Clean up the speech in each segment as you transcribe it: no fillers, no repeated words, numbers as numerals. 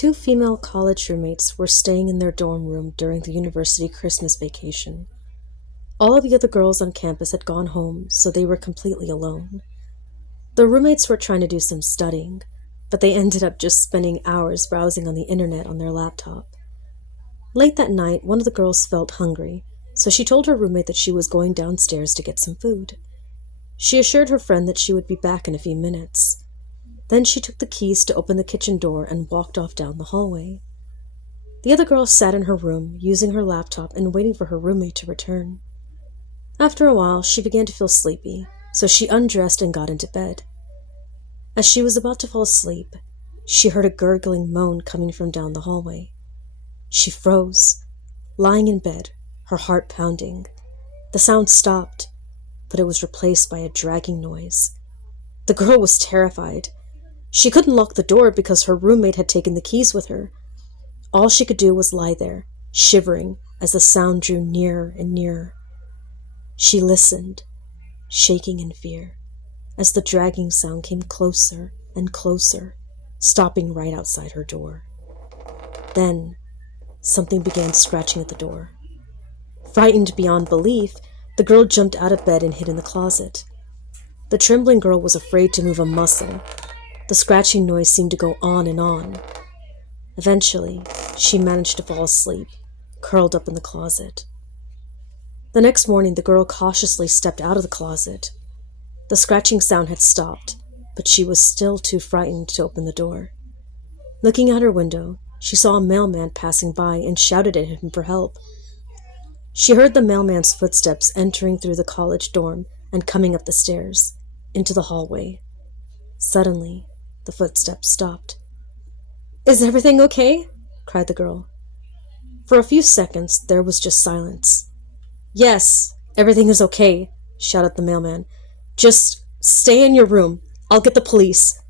Two female college roommates were staying in their dorm room during the university Christmas vacation. All of the other girls on campus had gone home, so they were completely alone. The roommates were trying to do some studying, but they ended up just spending hours browsing on the internet on their laptop. Late that night, one of the girls felt hungry, so she told her roommate that she was going downstairs to get some food. She assured her friend that she would be back in a few minutes. Then she took the keys to open the kitchen door and walked off down the hallway. The other girl sat in her room, using her laptop and waiting for her roommate to return. After a while, she began to feel sleepy, so she undressed and got into bed. As she was about to fall asleep, she heard a gurgling moan coming from down the hallway. She froze, lying in bed, her heart pounding. The sound stopped, but it was replaced by a dragging noise. The girl was terrified. She couldn't lock the door because her roommate had taken the keys with her. All she could do was lie there, shivering as the sound drew nearer and nearer. She listened, shaking in fear, as the dragging sound came closer and closer, stopping right outside her door. Then, something began scratching at the door. Frightened beyond belief, the girl jumped out of bed and hid in the closet. The trembling girl was afraid to move a muscle. The scratching noise seemed to go on and on. Eventually, she managed to fall asleep, curled up in the closet. The next morning, the girl cautiously stepped out of the closet. The scratching sound had stopped, but she was still too frightened to open the door. Looking out her window, she saw a mailman passing by and shouted at him for help. She heard the mailman's footsteps entering through the college dorm and coming up the stairs, into the hallway. Suddenly, the footsteps stopped. "Is everything okay?" cried the girl. For a few seconds, there was just silence. "Yes, everything is okay," shouted the mailman. "Just stay in your room. I'll get the police."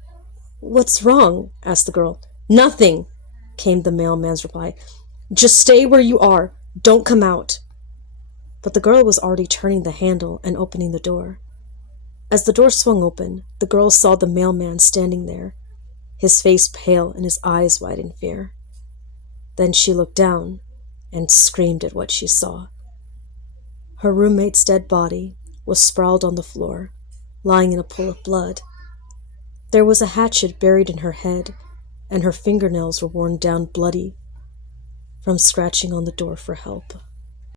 "What's wrong?" asked the girl. "Nothing," came the mailman's reply. "Just stay where you are. Don't come out." But the girl was already turning the handle and opening the door. As the door swung open, the girl saw the mailman standing there, his face pale and his eyes wide in fear. Then she looked down and screamed at what she saw. Her roommate's dead body was sprawled on the floor, lying in a pool of blood. There was a hatchet buried in her head, and her fingernails were worn down bloody from scratching on the door for help.